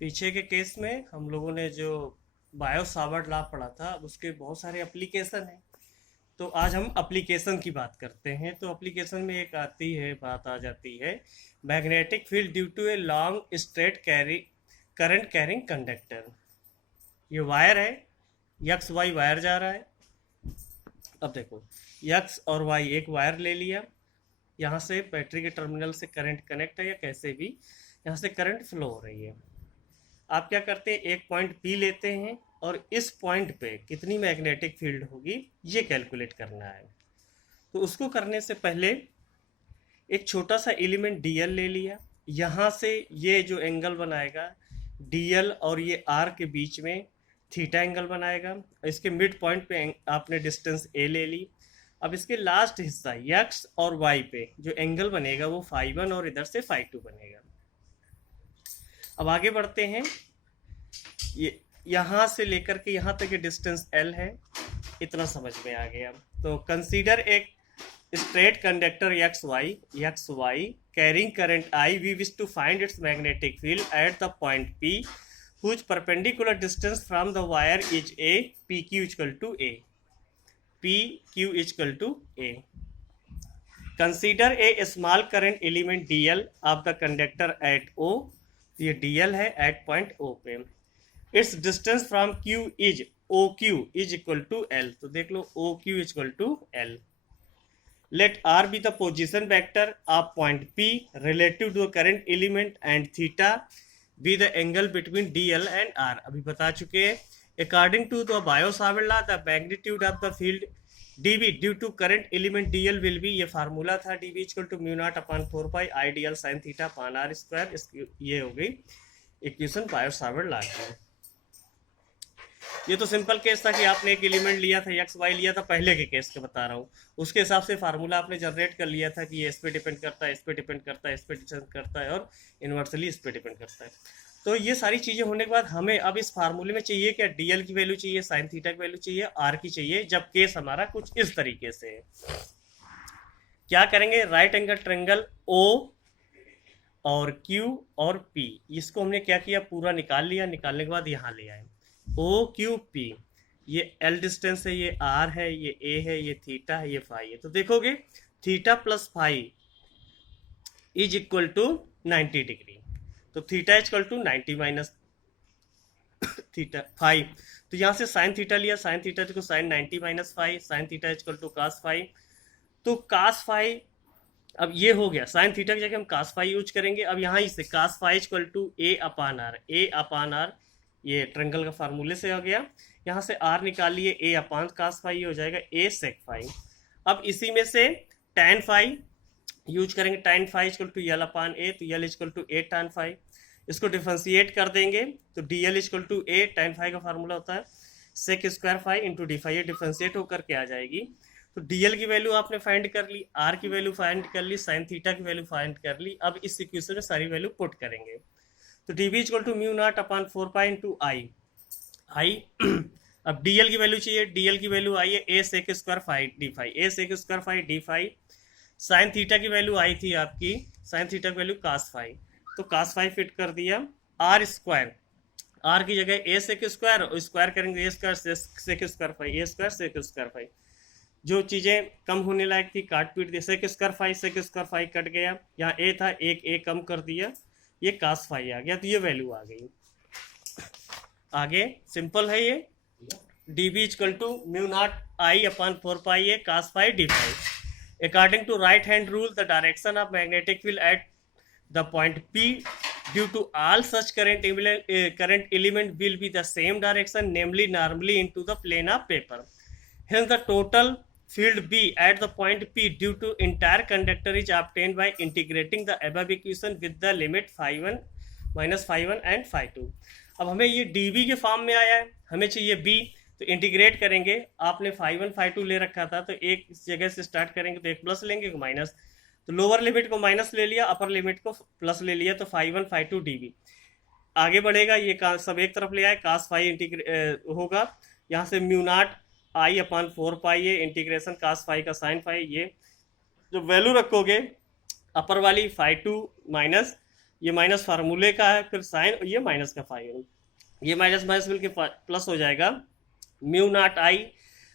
पीछे के केस में हम लोगों ने जो बायो सावर्ट लॉ पढ़ा था, अब उसके बहुत सारे एप्लीकेशन हैं। तो आज हम एप्लीकेशन की बात करते हैं। तो एप्लीकेशन में एक आती है, बात आ जाती है, magnetic field due to a long straight carry current carrying conductor. ये वायर है, यक्स वाई वायर जा रहा है। अब देखो, यक्स और वाई एक वायर ले लिया, यहाँ से बैटरी के टर्मिनल से करंट कनेक्ट है या कैसे भी यहाँ से करंट फ्लो हो रही है। आप क्या करते हैं, एक पॉइंट पी लेते हैं और इस पॉइंट पे कितनी मैग्नेटिक फील्ड होगी ये कैलकुलेट करना है। तो उसको करने से पहले एक छोटा सा एलिमेंट डीएल ले लिया, यहाँ से ये जो एंगल बनाएगा डीएल और ये आर के बीच में थीटा एंगल बनाएगा। इसके मिड पॉइंट पे आपने डिस्टेंस ए ले ली। अब इसके लास्ट हिस्सा एक्स और वाई पे जो एंगल बनेगा वो φ1 और इधर से φ2 बनेगा। अब आगे बढ़ते हैं, ये यहाँ से लेकर के यहाँ तक ये डिस्टेंस L है, इतना समझ में आ गया। तो कंसीडर एक straight conductor X Y carrying current I, we wish to find its magnetic field at the point P whose perpendicular distance from the wire is A, PQ equal to A. PQ equal to A. Consider a small current element DL of the conductor at O. ये DL है at point O पे। Its distance from Q is OQ is equal to L. तो देख लो OQ is equal to L. Let R be the position vector of point P relative to the current element and theta be the angle between DL and R. अभी बता चुके हैं। According to the Biot-Savart law, the magnitude of the field dV due to current element DL will be, ये formula था, dV equal to mu naught upon 4 pi I dl sin theta upon R square। ये हो गई equation Biot-Savart law की। ये तो simple case था कि आपने एक एलिमेंट लिया था, एक्स वाई लिया था, पहले के केस के बता रहा हूँ। उसके हिसाब से फार्मूला आपने जनरेट कर लिया था कि ये इस पे डिपेंड करता है, इस पे डिपेंड करता है, इस पे डिपेंड करता है और इन्वर्सली इस पे डिपेंड करता है। तो ये सारी चीज़ें होने के बाद हमें अब इस फार्मूले में चाहिए क्या, डीएल की वैल्यू चाहिए, साइन थीटा की वैल्यू चाहिए, आर की चाहिए। जब केस हमारा कुछ इस तरीके से है, क्या करेंगे, राइट एंगल ट्रायंगल ओ और क्यू और पी, इसको हमने क्या किया, पूरा निकाल लिया। निकालने के बाद यहाँ ले आए ओ क्यू पी, ये एल डिस्टेंस है, ये आर है, ये ए है, ये थीटा है, ये फाई है। तो देखोगे theta plus phi is equal to 90 degree. तो theta equal to 90 minus theta phi. तो यहाँ से साइन थीटा लिया, साइन थीटा को sine 90 minus phi, sine theta equal to cos phi. तो कास फाई, अब ये हो गया, साइन थीटा की जगह हम कास फाई यूज करेंगे। अब यहाँ से cos phi equal to a upon r, a upon r, ये ट्रायंगल का फार्मूले से हो गया। यहाँ से आर निकाल लिए, ए अपान कास फाई हो जाएगा ए सेक फाई। अब इसी में से टैन फाई यूज करेंगे, tan phi equal to l upon a, तो l equal to a tan phi. इसको डिफरेंशिएट कर देंगे तो d l equal to a, tan phi का फार्मूला होता है sec square phi into d phi, ये डिफरेंशिएट होकर के आ जाएगी। तो डीएल की वैल्यू आपने फाइंड कर ली, आर की वैल्यू फाइंड कर ली, साइन थीटा की वैल्यू फाइंड कर ली। अब इस इक्वेशन में सारी वैल्यू पुट करेंगे। तो d B equal to mu not upon 4 pi into I. अब डीएल की वैल्यू चाहिए, डीएल की वैल्यू आई है a sec square phi d phi, a sec square phi d phi. Sine theta की वैल्यू आई थी आपकी, साइन थीटा की वैल्यू कास फाई, तो कास फाई फिट कर दिया। आर स्क्वायर, आर की जगह ए सेक स्क्वायर, स्क्वायर करेंगे ए स्क्वायर सेक स्क्वायर फाई, ए स्क्वायर सेक स्क्वायर फाई। जो चीज़ें कम होने लायक थी काट पीट दिया, सेक स्क्वायर फाई कट गया, यहाँ ए था, एक ए कम कर दिया, ये कास फाई आ गया, तो ये वैल्यू आ गई। आगे सिंपल है ये, d B equal to mu naught I upon 4 pi a cos phi d phi. According to right hand rule, the direction of magnetic field at the point P due to all such current element will be the same direction, namely normally into the plane of paper. Hence the total field B at the point P due to entire conductor is obtained by integrating the above equation with the limit phi1 minus phi1 and phi2। अब हमें ये dV के form में आया है, हमें चाहिए B, तो इंटीग्रेट करेंगे। आपने phi1 phi2 ले रखा था, तो एक जगह से स्टार्ट करेंगे तो एक प्लस लेंगे, माइनस, तो लोअर लिमिट को माइनस ले लिया, अपर लिमिट को प्लस ले लिया, तो phi1 phi2 dV। आगे बढ़ेगा, ये सब एक तरफ ले आए, कास फाई होगा, यहाँ से म्यू नॉट आई अपान 4 पाई है इंटीग्रेशन कास फाई का साइन फाई। ये जो वैल्यू रखोगे अपर वाली phi2 माइनस ये माइनस फार्मूले का है, फिर साइन, और ये माइनस का फाइव, ये माइनस माइनस मिलके प्लस हो जाएगा, mu naught I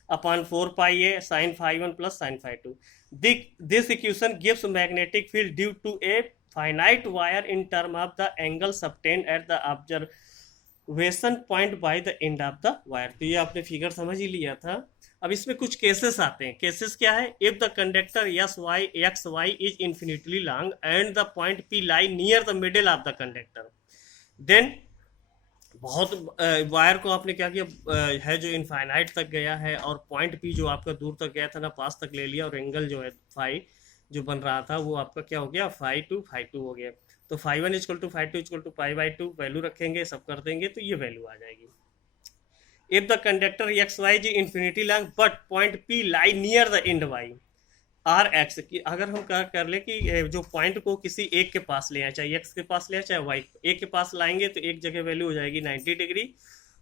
upon 4 pi a sine phi one plus sine phi two. This equation gives magnetic field due to a finite wire in term of the angle subtended at the observation point by the end of the wire. तो ये आपने figure समझ ही लिया था। अब इसमें कुछ cases आते हैं। केसेस क्या है? If the conductor X Y is infinitely long and the point P lie near the middle of the conductor, then बहुत वायर को आपने क्या किया है जो इनफाइनाइट तक गया है, और पॉइंट पी जो आपका दूर तक गया था ना, पास तक ले लिया, और एंगल जो है फाई जो बन रहा था वो आपका क्या हो गया, फाई टू हो गया। तो phi one equal to phi two equal to pi by two, value रखेंगे, सब कर देंगे तो ये वैल्यू आ जाएगी। If the conductor X Y जी infinity long but point P lie near the end Y or X की, अगर हम कर ले कि जो पॉइंट को किसी एक के पास ले आए, चाहे एक्स के पास ले आए चाहे वाई एक के पास लाएंगे, तो एक जगह वैल्यू हो जाएगी 90 डिग्री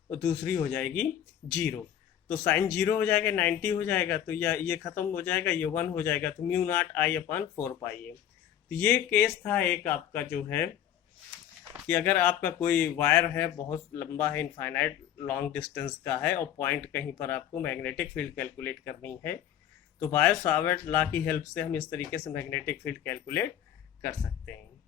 और दूसरी हो जाएगी 0। तो साइन 0 हो जाएगा, 90 हो जाएगा, तो ये खत्म हो जाएगा, ये 1 हो जाएगा, तो म्यू नॉट आई अपॉन 4 पाई है। तो ये केस था एक आपका जो है कि अगर आपका कोई वायर है बहुत लंबा है, इनफाइनाइट लॉन्ग डिस्टेंस का है, और पॉइंट कहीं पर आपको मैग्नेटिक फील्ड कैलकुलेट करनी है, तो बायो सावर्ट लॉ की हेल्प से हम इस तरीके से मैग्नेटिक फील्ड कैलकुलेट कर सकते हैं।